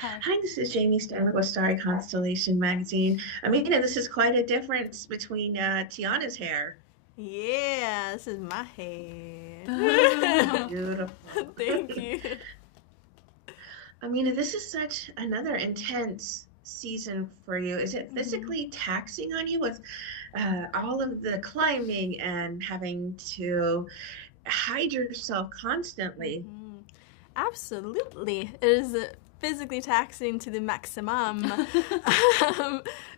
Hi. Hi, this is Jamie Steinberg with Starry Constellation Magazine. Amina, this is quite a difference between Tiana's hair. Yeah, this is my hair. Beautiful. Thank you. Amina, this is such another intense season for you. Is it Mhm. physically taxing on you with all of the climbing and having to hide yourself constantly? hmm Absolutely. It is physically taxing to the maximum.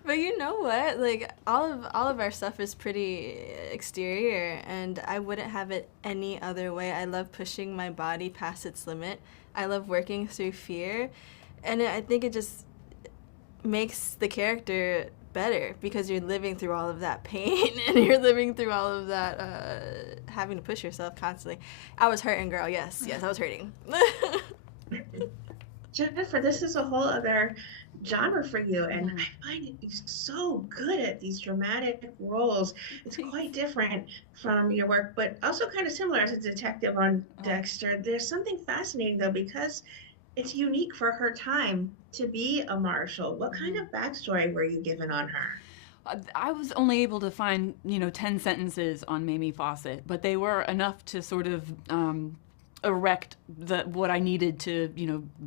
But you know what? Like all of our stuff is pretty exterior, and I wouldn't have it any other way. I love pushing my body past its limit. I love working through fear, and I think it just makes the character better because you're living through all of that pain and you're living through all of that having to push yourself constantly. I was hurting, girl. Yes, I was hurting. Jennifer, this is a whole other genre for you, and I Mhm. find you so good at these dramatic roles. It's quite Thanks. different from your work, but also kind of similar as a detective on Oh. Dexter. There's something fascinating though, because it's unique for her time to be a marshal. What kind Mhm. of backstory were you given on her? I was only able to find, 10 sentences on Mamie Fawcett, but they were enough to sort of erect what I needed to,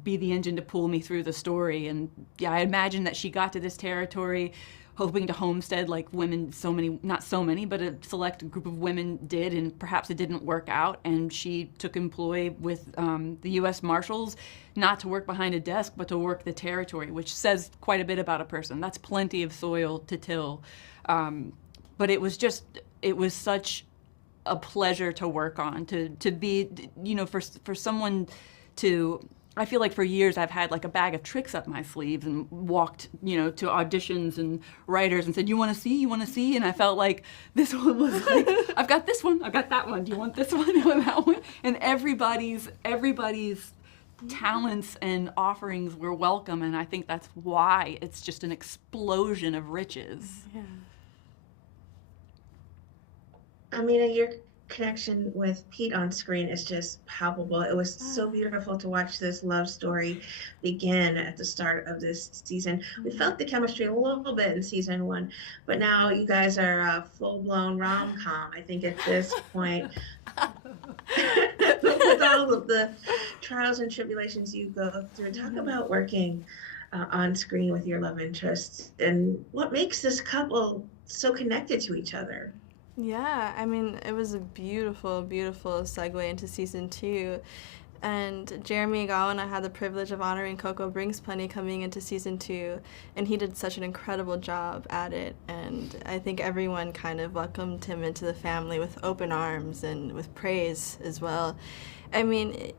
be the engine to pull me through the story. And yeah, I imagine that she got to this territory hoping to homestead like women, so many, not so many, but a select group of women did, and perhaps it didn't work out. And she took employ with the U.S. Marshals, not to work behind a desk, but to work the territory, which says quite a bit about a person. That's plenty of soil to till. But it was such a pleasure to work on, to be, for someone to, I feel like for years I've had like a bag of tricks up my sleeve and walked, to auditions and writers and said, "You want to see? You want to see?" And I felt like this one was like, "I've got this one, I've got that one. Do you want this one? Do you want that one?" And everybody's talents and offerings were welcome, and I think that's why it's just an explosion of riches. Yeah. I mean, your connection with Pete on screen is just palpable. It was so Ah. beautiful to watch this love story begin at the start of this season. We felt the chemistry a little bit in season one, but now you guys are a full-blown rom-com, I think, at this point. With all of the trials and tribulations you go through, talk Mhm. about working on screen with your love interests and what makes this couple so connected to each other. Yeah, I mean, it was a beautiful, beautiful segue into season two. And Jeremy Gowan, I had the privilege of honoring Coco Brings Plenty coming into season two, and he did such an incredible job at it. And I think everyone kind of welcomed him into the family with open arms and with praise as well. I mean,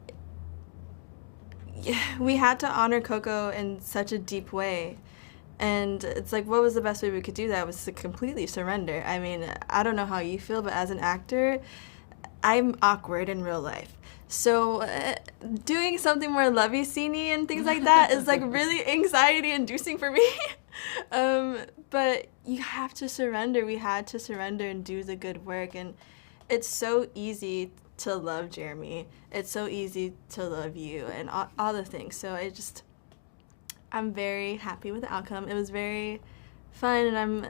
we had to honor Coco in such a deep way. And it's like, what was the best way we could do that was to completely surrender. I mean, I don't know how you feel, but as an actor, I'm awkward in real life. So doing something more lovey sceney and things like that is like really anxiety inducing for me. But you have to surrender. We had to surrender and do the good work. And it's so easy to love Jeremy. It's so easy to love you and all the things. So I'm very happy with the outcome. It was very fun, and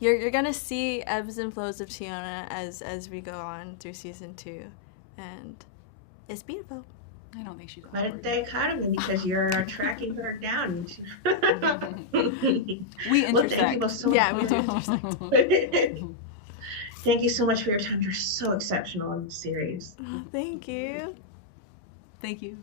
you're gonna see ebbs and flows of Tiana as we go on through season two, and it's beautiful. I don't think she's Quite a awkward. dichotomy because you're tracking her down. We Well, thank you both intersect. so Yeah, much. we do intersect. Thank you so much for your time. You're so exceptional in the series. Oh, thank you. Thank you.